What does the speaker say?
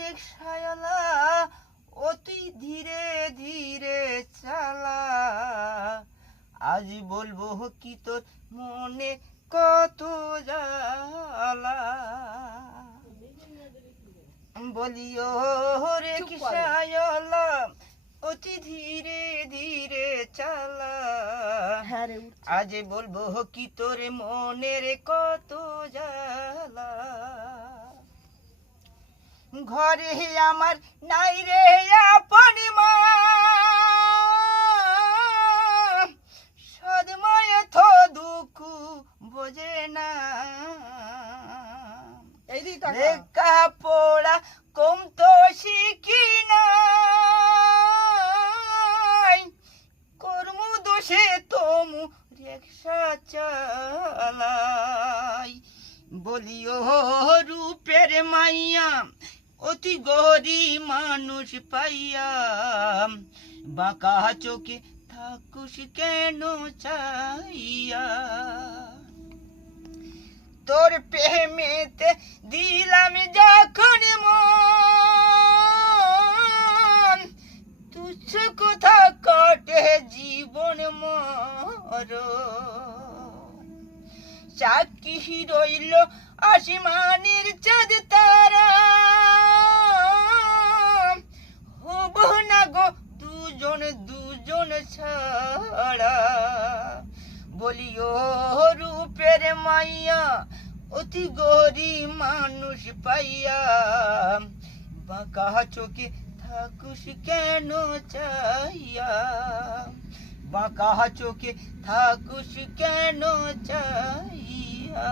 রিকশাওয়ালা অতি ধীরে ধীরে চালা, আজ বলবো কি তোর মনে কত জ্বালা। বলিও রিকশাওয়ালা অতি ধীরে ধীরে চালা, আজ বলবো কি তোর মনের কত জ্বালা। ঘরে আমার নাই রে আপন মা, সদমায় থো দুঃখ বোঝে না, লেখা পড়া কম তো শিখি নাই, কর্ম দোষে তমু রিকশা চালাই। বলিও রূপের মাইয়া অতি গরিব মানুষ পাইয়া, বাঁকা চোখে থাকুস কেন চাইয়া। তোর প্রেমেতে দিলাম যখন মন, তুচ্ছ কোথা কাটে জীবন মর, সাক্ষী রইল আসমানের চাঁদ তারা, হব না গো দুজন দুজন ছাড়া। বলিও রূপের মাইয়া অতি গরিব মানুষ পাইয়া, বাঁকা চোখে থাকুস কেন চাইয়া, বাঁকা চোখে থাকুস কেন চাইয়া।